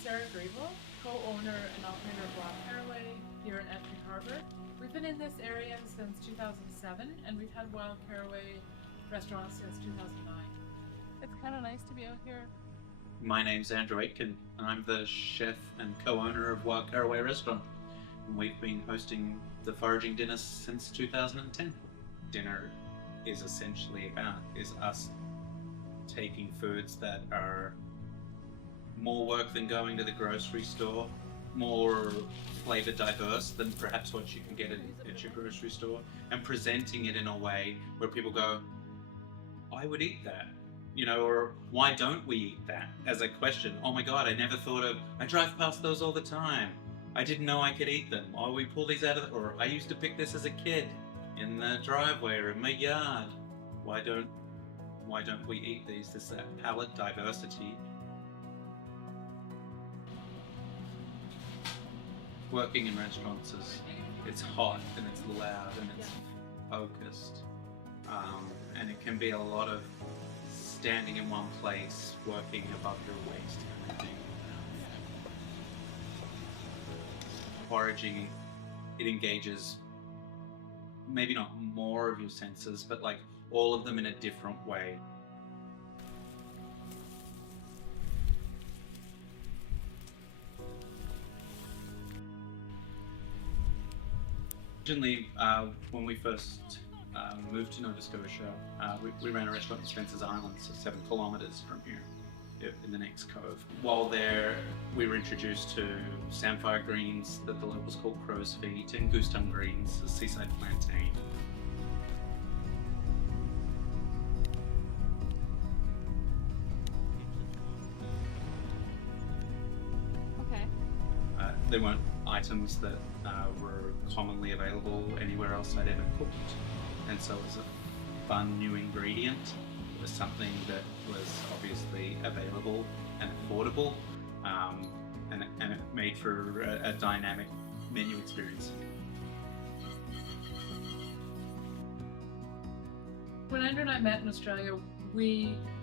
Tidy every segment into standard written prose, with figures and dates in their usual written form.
Sarah Grable, co-owner and operator of Wild Caraway here in Advocate Harbour. We've been in this area since 2007 and we've had Wild Caraway restaurants since 2009. It's kind of nice to be out here. My name's Andrew Aitken and I'm the chef and co-owner of Wild Caraway restaurant. And we've been hosting the foraging dinner since 2010. Dinner is essentially about us taking foods that are more work than going to the grocery store, more flavor diverse than perhaps what you can get at your grocery store, and presenting it in a way where people go, I would eat that, or why don't we eat that, as a question. Oh my God, I never thought of, I drive past those all the time. I didn't know I could eat them. Or we pull these out of, or I used to pick this as a kid in the driveway or in my yard. Why don't we eat these? There's that palate diversity. Working in restaurants it's hot and it's loud and it's focused, and it can be a lot of standing in one place, working above your waist kind of thing. Foraging, it engages maybe not more of your senses, but like all of them in a different way. Originally, when we first moved to Nova Scotia, we ran a restaurant in Spencer's Island, so 7 kilometres from here, in the next cove. While there, we were introduced to samphire greens that the locals call crow's feet, and goose tongue greens, the seaside plantain. Okay. They weren't items that were commonly available anywhere else I'd ever cooked, and so it was a fun new ingredient. It was something that was obviously available and affordable, and it made for a dynamic menu experience. When Andrew and I met in Australia,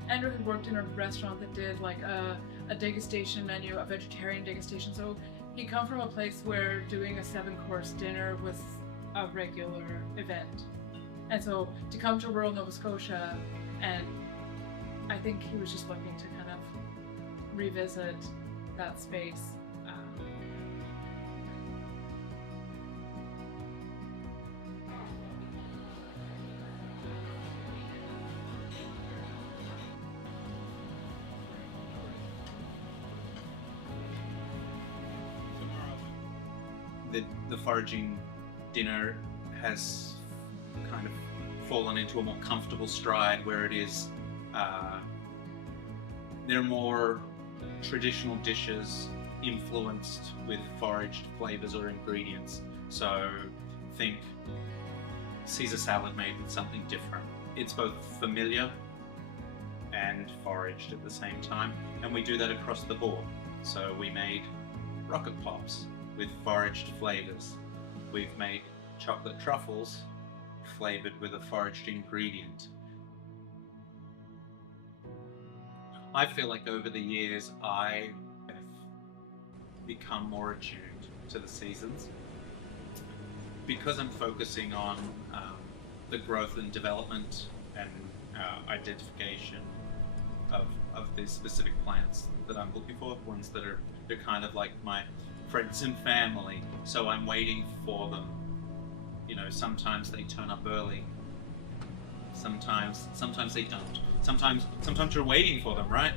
Andrew had worked in a restaurant that did like a degustation menu, a vegetarian degustation. So he'd come from a place where doing a 7-course dinner was a regular event. And so to come to rural Nova Scotia, and I think he was just looking to kind of revisit that space. The foraging dinner has kind of fallen into a more comfortable stride where it is, they're more traditional dishes influenced with foraged flavors or ingredients. So think Caesar salad made with something different. It's both familiar and foraged at the same time, and we do that across the board. So we made rocket pops with foraged flavors. We've made chocolate truffles flavored with a foraged ingredient. I feel like over the years I have become more attuned to the seasons because I'm focusing on the growth and development and identification of the specific plants that I'm looking for, ones that they're kind of like my friends and family, so I'm waiting for them. Sometimes they turn up early, sometimes they don't. Sometimes you're waiting for them, right?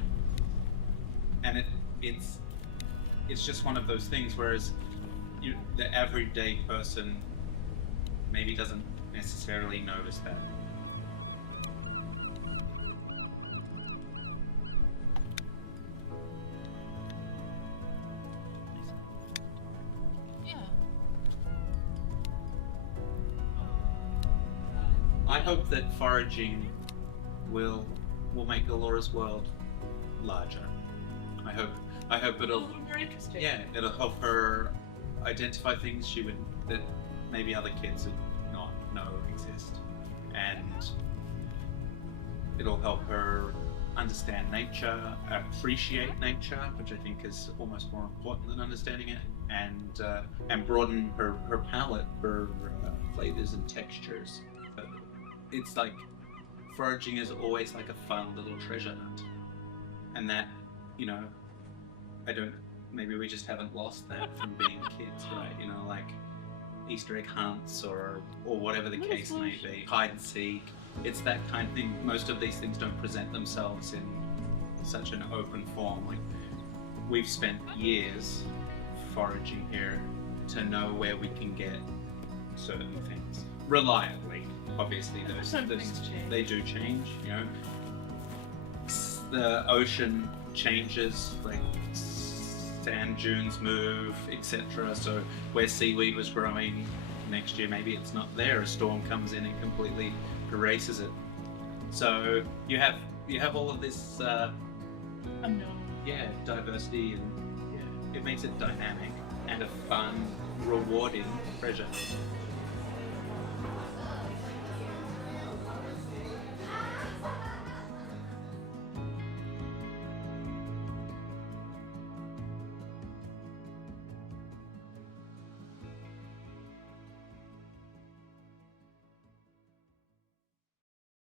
And it's just one of those things, whereas the everyday person maybe doesn't necessarily notice that. I hope that foraging will make Alora's world larger. I hope it'll Very interesting. Yeah, it'll help her identify things that maybe other kids would not know exist, and it'll help her understand nature, appreciate nature, which I think is almost more important than understanding it, and broaden her palette for flavors and textures. It's like foraging is always like a fun little treasure hunt, and that, you know, maybe we just haven't lost that from being kids, right? You know, like Easter egg hunts or whatever the case may be, hide and seek. It's that kind of thing. Most of these things don't present themselves in such an open form. Like, we've spent years foraging here to know where we can get certain things reliably. Obviously, those things change. They do change. You know, the ocean changes, like sand dunes move, etc. So where seaweed was growing, next year maybe it's not there. A storm comes in and completely erases it. So you have all of this diversity, and it makes it dynamic and a fun, rewarding treasure.